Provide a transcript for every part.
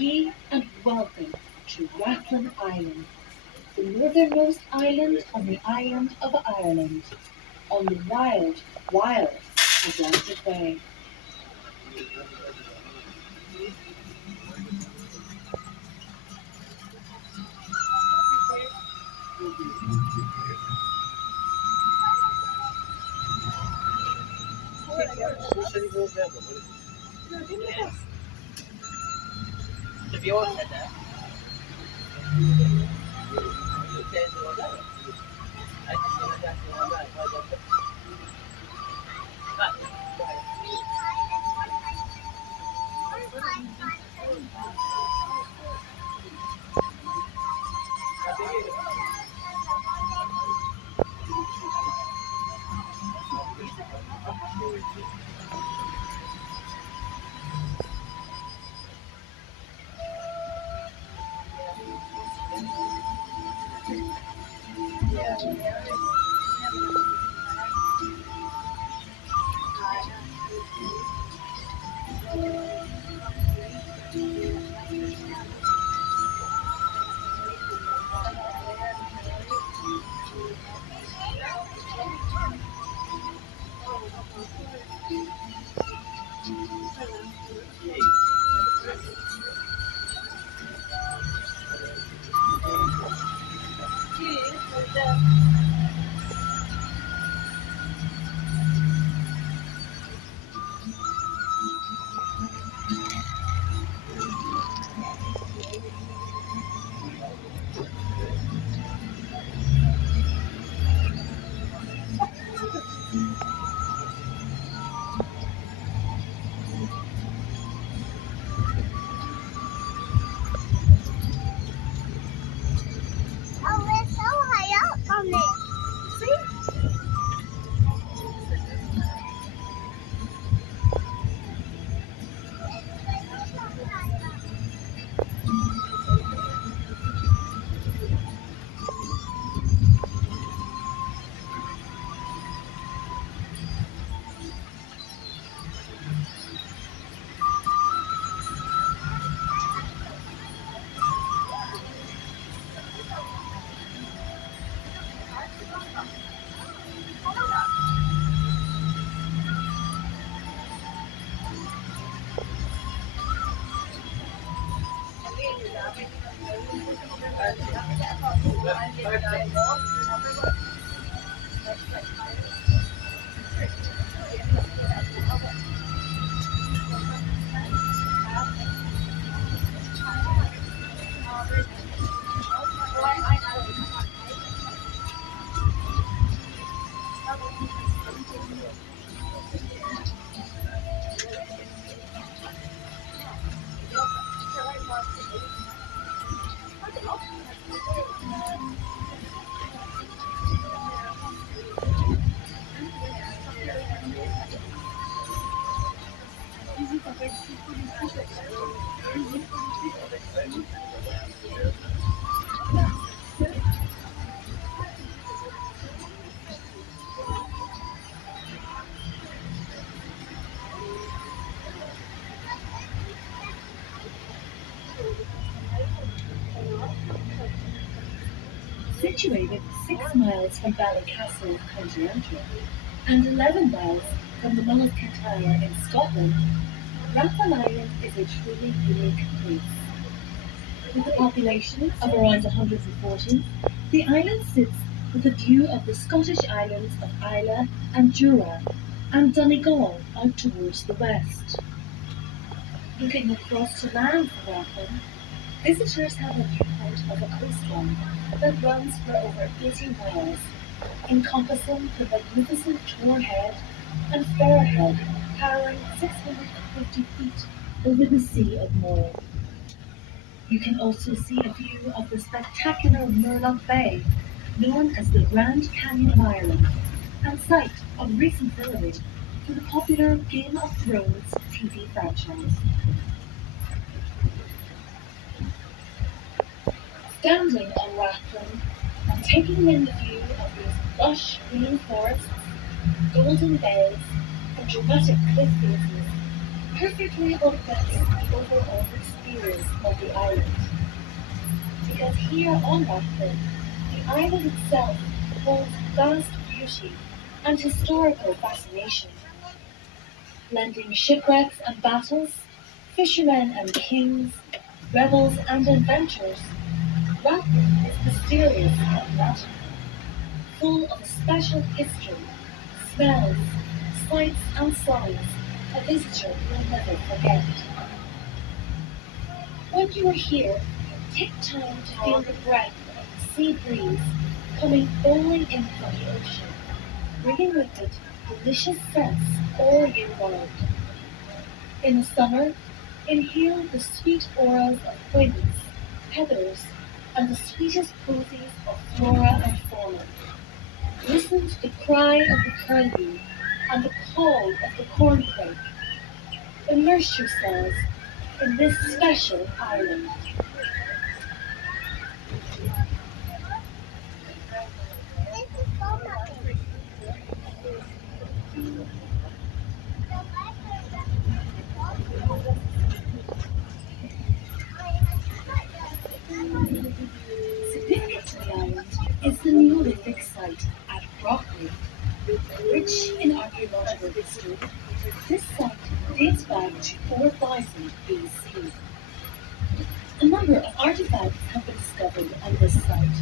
ye and welcome to Rathlin Island, the northernmost island on the island of Ireland, on the wild, wild Atlantic Bay. Situated 6 miles from Ballycastle, County Antrim, and 11 miles from the Mull of Kintyre in Scotland, Rathlin Island is a truly unique place. With a population of around 140, the island sits with a view of the Scottish islands of Islay and Jura, and Donegal out towards the west. Looking across to land for Rathlin, visitors have a viewpoint of a coastline that runs for over 80 miles, encompassing the magnificent Tor Head and Fair Head, towering 650 feet over the Sea of Moyle. You can also see a view of the spectacular Murlough Bay, known as the Grand Canyon of Ireland, and site of recent filming for the popular Game of Thrones TV franchise. Standing on Rathlin and taking in the view of these lush green forests, golden bays, and dramatic cliff faces perfectly augments the overall experience. fears of the island. Because here on Rathlin, the island itself holds vast beauty and historical fascination. Blending shipwrecks and battles, fishermen and kings, rebels and inventors, Rathlin is mysterious and magical, full of a special history, smells, sights and sounds a visitor will never forget. When you are here, take time to feel the breath of the sea breeze coming bowling in from the ocean, bringing with it delicious scents all year round. In the summer, inhale the sweet auras of winds, heathers, and the sweetest posies of flora and fauna. Listen to the cry of the curlew and the call of the corncrake. Immerse yourselves in this special island. Significant to the island is the Neolithic site at Causeway. Rich in archaeological history, this site dates back to 4000 BC. A number of artifacts have been discovered on this site,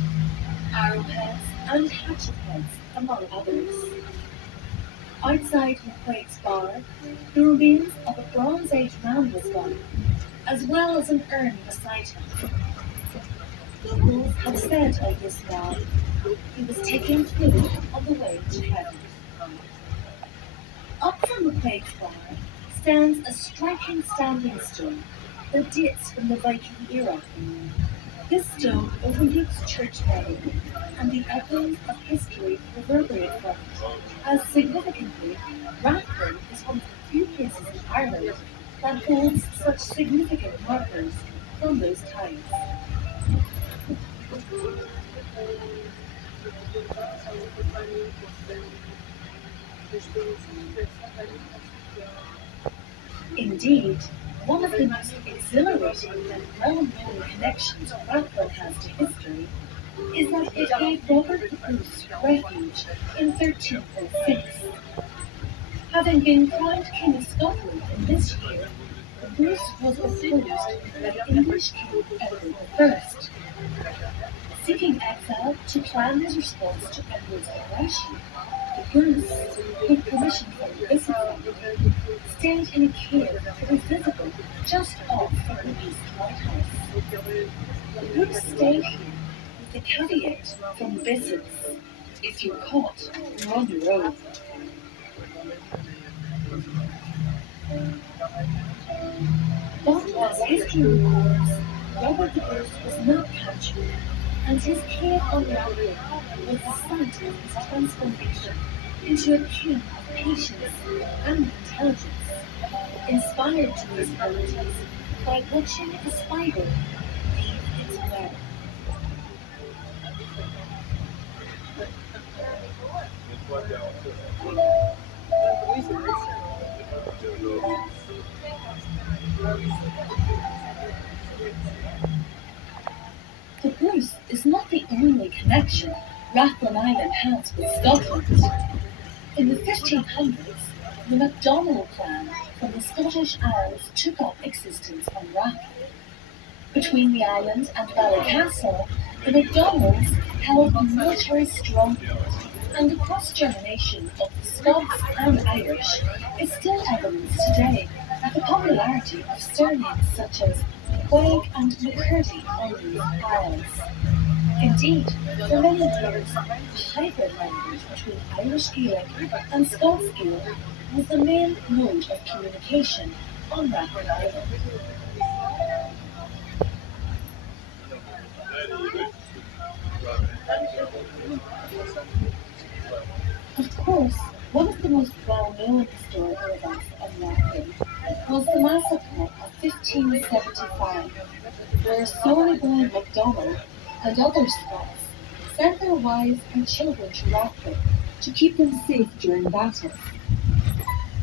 arrowheads and hatchet heads, among others. Outside McQuaig's bar, the remains of a Bronze Age man was found, as well as an urn beside him. Locals have said of this man, he was taking food on the way to heaven. Up from McQuaig's bar stands a striking standing stone that dates from the Viking era. This stone overlooks church bells, and the echoes of history reverberate from it, as significantly, Rathlin is one of the few places in Ireland that holds such significant markers from those times. Indeed, one of the most exhilarating and well-known connections Rathlin has to history is that it gave Robert the Bruce refuge in 1306. Having been crowned King of Scotland in this year, Bruce was opposed by the English King Edward I. Seeking exile to plan his response to Edward's aggression, Bruce, with permission from the Diesel family, stayed in a cave that was visible just off from the West Lighthouse. Bruce stayed here with the caveat from Bissons: if you're caught, run your own. But as history records, Robert the Bruce was not captured, and his cave on Rathlin was the site of his transformation into a king of patience and intelligence, inspired to his abilities by watching a spider weave its web. The Bruce is not the only connection Rathlin Island has with Scotland. In the 1500s, the MacDonald clan from the Scottish Isles took up existence on Rathlin. Between the island and Ballycastle, the MacDonalds held a military stronghold, and the cross-germination of the Scots and Irish is still evidence today of the popularity of surnames such as McQuaig and McCurdy on these isles. Indeed, for many years, a hybrid language between Irish Gaelic and Scots Gaelic was the main mode of communication on Rathlin Island. Of course, one of the most well-known historical events on Rathlin was the massacre of 1575, where Sorry MacDonald and other Scots sent their wives and children to Rathlin to keep them safe during battle.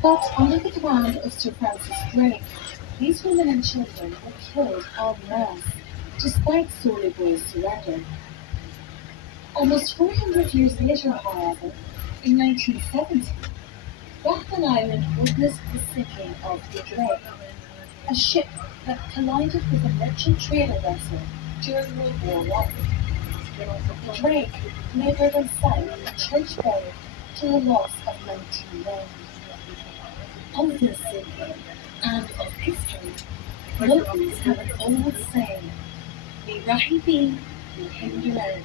But under the command of Sir Francis Drake, These women and children were killed en masse, despite Solly Boy's surrender. Almost 400 years later, however, in 1970, Rathlin Island witnessed the sinking of the Drake, a ship that collided with a merchant trader vessel during World War I. The Drake laboured and sank at Church Bay to the loss of 19 men. Of this sinking and of history, locals have an old saying, "Ní raithí bí, ní hinder land."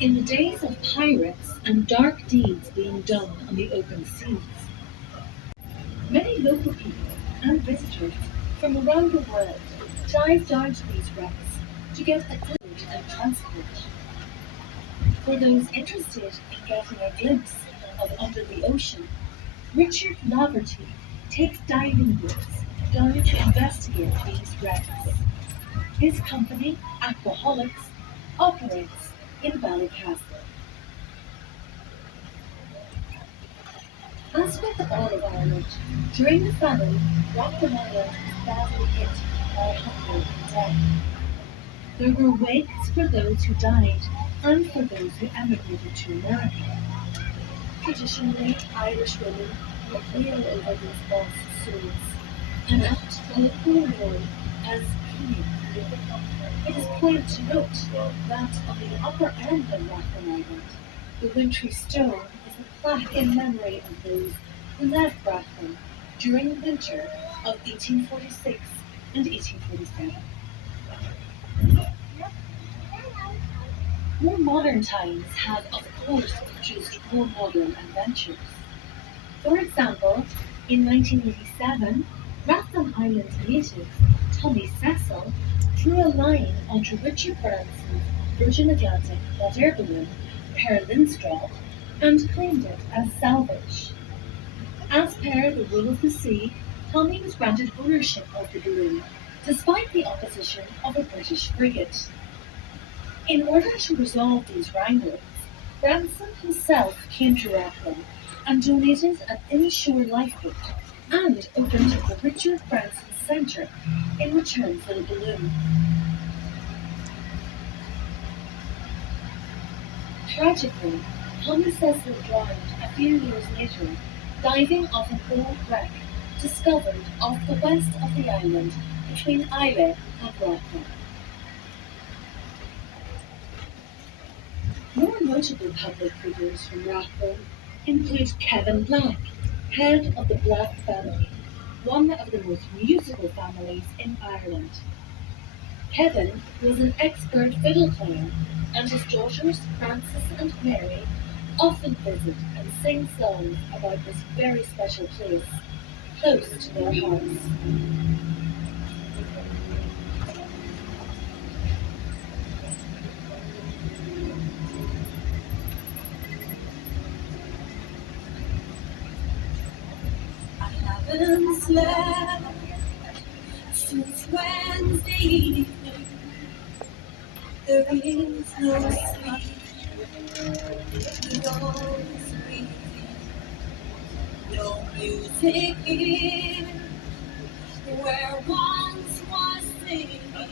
In the days of pirates and dark deeds being done on the open seas, many local people and visitors from around the world dive down to these wrecks to get a glimpse and transport. For those interested in getting a glimpse of under the ocean, Richard Laverty takes diving boats down to investigate these wrecks. His company, Aquaholics, operates in Ballycastle. As with all of Ireland, during the famine, Rathlin Island was badly hit by hunger and death. There were wakes for those who died and for those who emigrated to America. Traditionally, Irish women would kneel over these lost souls and act local role as healing. It is quaint to note that on the upper end of Rathlin Island, the wintry stone is a plaque in memory of those who left Rathlin during the winter of 1846 and 1847. More modern times have, of course, produced more modern adventures. For example, in 1987, Rathlin Island native Tommy Cecil drew a line onto Richard Branson's Virgin Atlantic hot air balloon, Per Lindström, and claimed it as salvage. As per the rule of the sea, Tommy was granted ownership of the balloon, despite the opposition of a British frigate. In order to resolve these wranglings, Branson himself came to Rathlin and donated an inshore lifeboat and opened the Richard Branson Centre in return for the balloon. Tragically, Tommy Cecil drowned a few years later, diving off an old wreck discovered off the west of the island between Islay and Rathlin. More notable public figures from Rathlin include Kevin Black, head of the Black family, one of the most musical families in Ireland. Kevin was an expert fiddle player, and his daughters Frances and Mary often visit and sing songs about this very special place, close to their hearts. I haven't slept since Wednesday evening. There is no sleep, no sleep, no music here, where once was singing,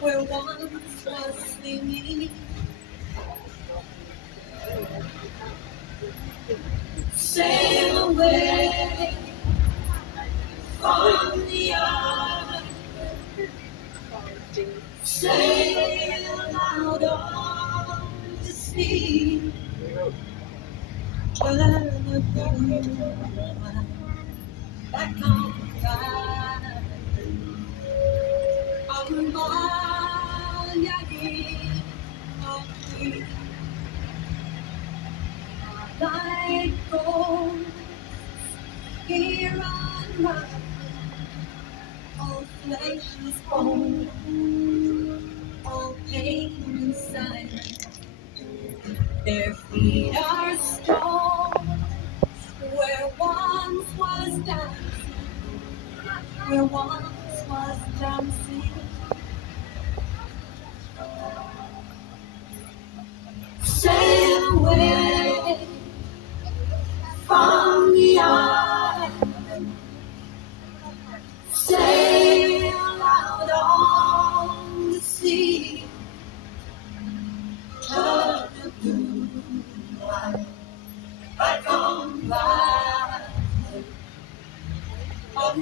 where once was singing. Sail away from the yard, sail out on the sea, turn the boom back on fire, on my yard of free, like gold here on my all flesh is bone, all pain inside. Their feet are stone, where once was dancing, where once was dancing. Sail away The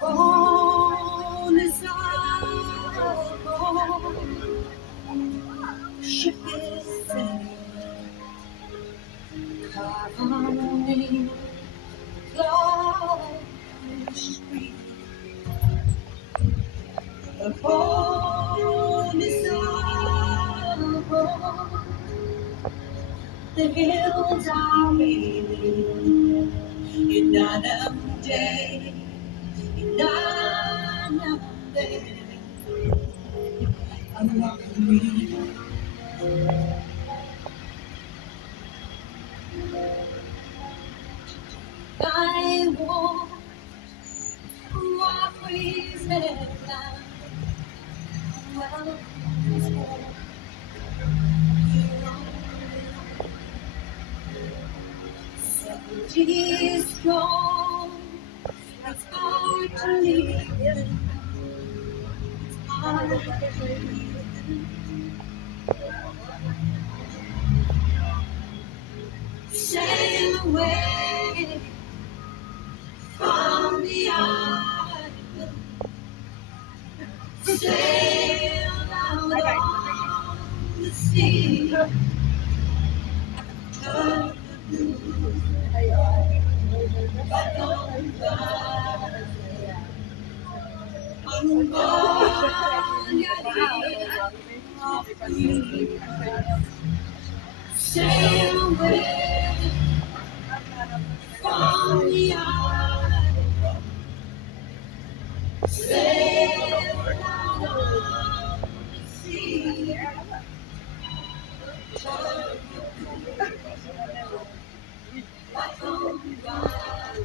phone is out. Ship is sailing, calming, clouds street. The phone is out. The hills are waiting in autumn day, in autumn day. Along me, I walk with them now. Well, it's more here on 70 strong. It's hard to leave. It's hard to leave. Sail away from the island. Sail out on the sea. Turn the blue back on by. On sail away from the island. Sail out on the sea. Turn back on by.